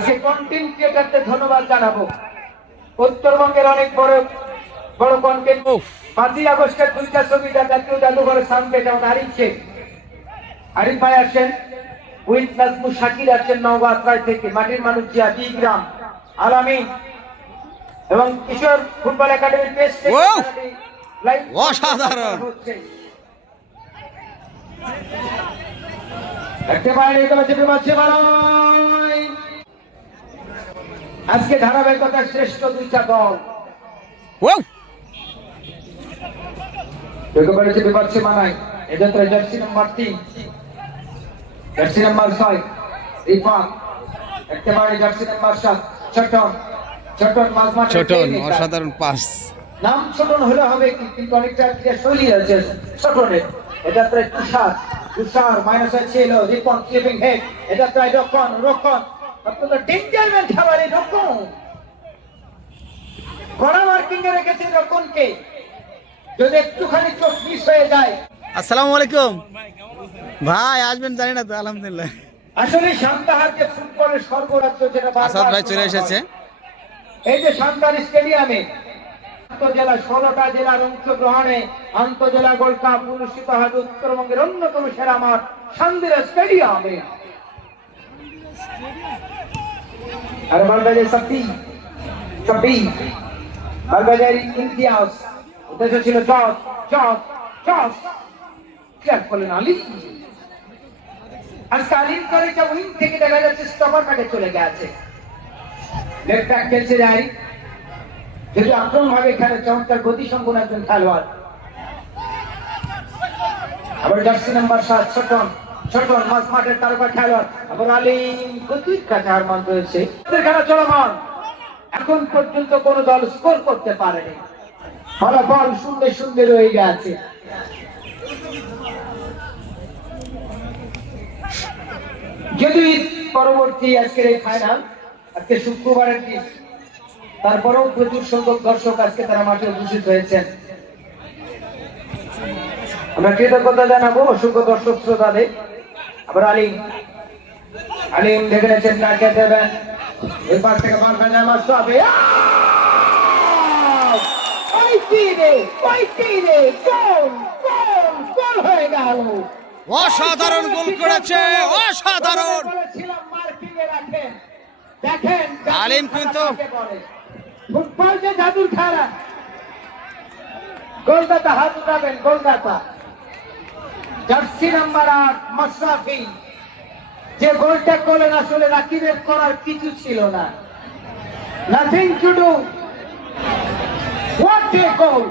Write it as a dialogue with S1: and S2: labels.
S1: আজকে কন্টেন্ট ক্রিয়েটারদের ধন্যবাদ জানাব উত্তরবঙ্গের অনেক বড় বড় কন্টেন্ট। পাঁচই আগস্টের দুইটা ছবিটা জাতীয় জাদুঘরের সামনে যেমন আরিফ শেখ আরিফ ভাই আসেন উইথ নাজমু শাকির আছেন নওগাঁ থেকে মাটির মানুষ জিয়া গ্রাম আলামিন এবং কিশোর ফুটবল একাডেমির পেস!
S2: অসাধারণ।
S1: একেবারে চেপে পাচ্ছে বাড়াই। আজকে ধারাবাহিকতার শ্রেষ্ঠ দুইটা দল।
S2: ও
S1: একেবারে চেপে পাচ্ছে মানাই এক্ষেত্রে জার্সি নাম্বার তিন। জার্সি নাম্বার ছয় রিফাত। একেবারে জার্সি নাম্বার সাত ছোটন ছোটন মাঝ মাঠে
S2: ছোটন অসাধারণ পাস
S1: নাম হলে হবে কিন্তু অনেকটা ক্রিয়া শৈলী আছে ছোটনের এটা প্রায় তুষার। তুষার মাইনাস ছিল রিপন স্লিপিং হেড এটা প্রায় রক্ষণ রক্ষণ। অত্যন্ত খাবারে রক্ষণ কড়া মার্কিং এ রেখেছে রক্ষণকে যদি একটুখানি চোখ মিস হয়ে যায়।
S2: আসসালামু আলাইকুম। ভাই আসবেন জানি না তো আলহামদুলিল্লাহ।
S1: আসলে শান্তাহার যে ফুটবলের সর্বরাজ্য যেটা
S2: আসাদ ভাই চলে এসেছে।
S1: এই যে সান্তার স্টেডিয়ামে আন্তজেলা ষোলোটা জেলার অংশগ্রহণে আন্তজেলা গোল্ড কাপ অনুষ্ঠিত হবে উত্তরবঙ্গের অন্যতম সেরা মাঠ সান্দিরা স্টেডিয়ামে। আর বালবাজার সাব্বি সাব্বি বালবাজার ইতিহাস উদ্দেশ্য ছিল জজ জজ জজ কি আর বলেন আলী আজকে আলিম কলেজটা উইং থেকে দেখা যাচ্ছে স্টপার কাটে চলে গেছে লেফট ব্যাক খেলছে যায় যদি আক্রমণ ভাবে খেলে চমৎকার গতি সম্পন্ন একজন খেলোয়াড় আবার জার্সি নাম্বার সাত ছোটন মাস মাঠের তারকা খেলোয়াড় আলিম গতির কাছে রয়েছে। খেলা চলমান। এখন পর্যন্ত কোন দল স্কোর করতে পারেনি। ফলাফল সুন্দর সুন্দর রয়ে গেছে। যদি পরবর্তী আজকের এই ফাইনাল আজকে শুক্রবারের দিন, তারপরেও প্রচুর সংখ্যক দর্শক আজকে তারা মাঠে উপস্থিত হয়েছেন। আমরা কৃতজ্ঞতা জানাব অসংখ্য দর্শক শ্রোতাদের। আবার আলিম আলিম দেখে নিয়েছেন নাকে দেবেন এই পাশ থেকে বার খাজা আমার সবে ওই তীরে ওই তীরে গোল গোল গোল হয়ে গেল।
S2: অসাধারণ গোল করেছে অসাধারণ।
S1: দেখেন
S2: আলিম কিন্তু-
S1: ফুটবল যে জাদুর খেলা। গোলদাতা হাত উঠাবেন গোলদাতা। জার্সি নাম্বার আট মাসরাফি যে গোলটা করলেন আসলে রাকিবের করার কিছু ছিল না। Nothing to do what goal